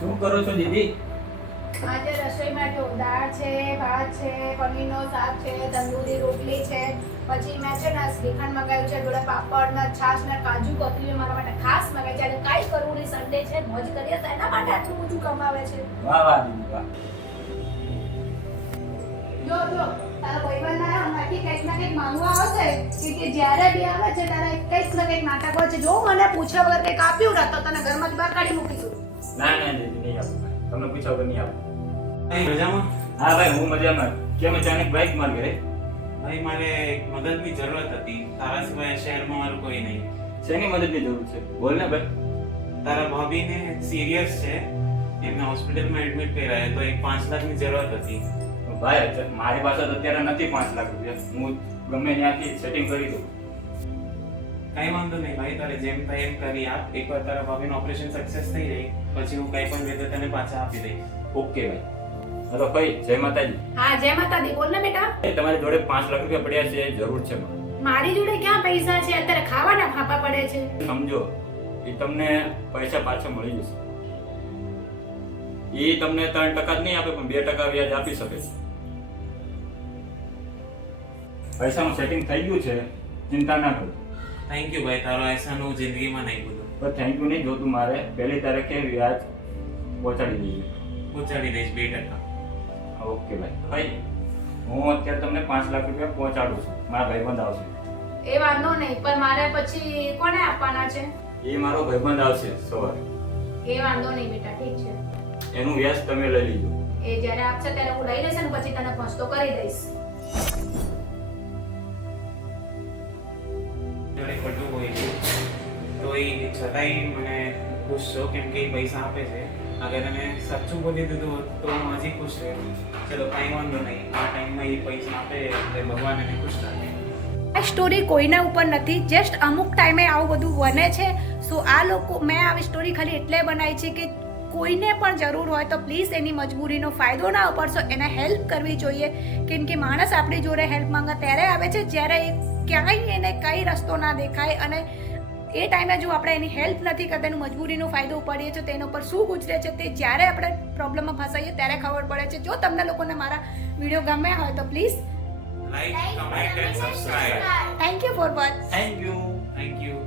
શું કરો છો દીદી? આજે રસોઈમાં જો દાળ છે, ભાત છે, પનીરનો શાક છે, તંદૂરી રોટલી છે, પછી મેં છે ને શ્રીખંડ મંગાવ્યું છે, જોડે પાપડ ને છાશ ને કાજુ કતરી મારા માટે ખાસ મંગાવી છે. આજે કાંઈ કરવું નહીં, સન્ડે છે, મોજ કરીએ તો એના માટે આટલું બધું કમાવે છે. વાહ વાહ દીદી વાહ. જો તારા ભાઈબંધ ના બાકી કંઈક ના કંઈક માંગવા આવશે કે જ્યારે બી આવે છે તારા કંઈક ના કંઈક નાટક હોય છે. જો મને પૂછ્યા વગર કંઈક આપ્યું ને તો તને ઘરમાંથી બહાર કાઢી મૂકીશું. ના ના દીદી નહીં આપું. તમને પૂછ્યા વગર નહીં આપું. ભાઈ મજામાં? હા ભાઈ હું મજામાં. કેમ અચાનક બાઈક માર ઘરે? ભાઈ મારે એક મદદની જરૂરત હતી. તારા સિવાય શહેરમાં મારું કોઈ નહીં. શેની મદદની જરૂર છે? બોલ ને ભાઈ. તારા ભાભીને સિરિયસ છે, એમને હોસ્પિટલમાં એડમિટ કર્યા તો એક 5 લાખની જરૂરત હતી. ભાઈ મારી પાસે તો અત્યારે નથી 5 લાખ રૂપિયા. હું ગમે ત્યાંથી સેટિંગ કરી દઉં. કઈ વાંધો નહીં ભાઈ, તારે જેમ થાય એમ કરી આપ. એકવાર તારા ભાભીનું ઓપરેશન સક્સેસ થઈ જાય પછી હું કઈ પણ વેધે તને પાછા આપી દઈશ. ઓકે ભાઈ. હલો ભાઈ જય માતાજી. હા જય માતાજી. બોલ ને બેટા. એ તમારી જોડે 5 લાખ રૂપિયા પડ્યા છે, જરૂર છે મને. મારી જોડે ક્યાં પૈસા છે? અત્યારે ખાવાના ફાંપા પડે છે. સમજો એ તમને પૈસા પાછા મળી જશે. એ તમને 3% જ નહીં આપે પણ 2% વ્યાજ આપી શકે છે. પૈસાનું સેટિંગ થઈ ગયું છે, ચિંતા ના કરો. થેન્ક યુ ભાઈ, તારો એહસાન હું જિંદગીમાં નહીં ભૂલું. પણ થેન્ક યુ નહીં જોતું, મારે પહેલી તારીખે વ્યાજ પહોંચાડી દઈએ. પહોંચાડી દઈશ 2%. ઓકે ભાઈ. ભાઈ હું અત્યારે તમને 5 લાખ રૂપિયા પહોંચાડું છું. મારા ભાઈબંધ આવશે. એ વાંધો નહીં, પણ મારે પછી કોને આપવાના છે? એ મારો ભાઈબંધ આવશે સવારે. એ વાંધો નહીં બેટા, ઠીક છે. એનું વ્યાજ તમે લઈ લીધો. એ જ્યારે આપશે ત્યારે હું લઈ લઈશ ને પછી તને પહોંચતો કરી દઈશ. જોડે ખોટું હોય છે તો એ છતાંય મને ખુશ છો કેમ કે એ પૈસા આપે છે. અગર એને સાચું બોલી દીધું હોત તો હું હજી ખુશ રહેત. ચલો કાંઈ વાંધો નહીં, આ ટાઈમમાં એ પૈસા આપે એટલે ભગવાન એને ખુશ રાખે. આ સ્ટોરી કોઈના ઉપર નથી, જસ્ટ અમુક ટાઈમે આવું બધું બને છે. સો આ લોકો મેં આવી સ્ટોરી ખાલી એટલે બનાવી છે કે કોઈને પણ જરૂર હોય તો પ્લીઝ એની મજબૂરીનો ફાયદો ના ઉપાડશો, એને હેલ્પ કરવી જોઈએ. કેમ કે માણસ આપણી જોડે હેલ્પ માંગવા ત્યારે આવે છે જ્યારે ક્યાંય એને કઈ રસ્તો ના દેખાય, અને એ ટાઈમે જો આપણે એની હેલ્પ નથી કરતા, એનું મજબૂરીનો ફાયદો ઉપાડીએ છીએ તો એના પર શું ગુજરે છે તે જ્યારે આપણે પ્રોબ્લેમમાં ફસાઈએ ત્યારે ખબર પડે છે. જો તમને લોકોને મારા વિડીયો ગમ્યા હોય તો please like, comment and subscribe. Thank you for watch. Thank you. Thank you.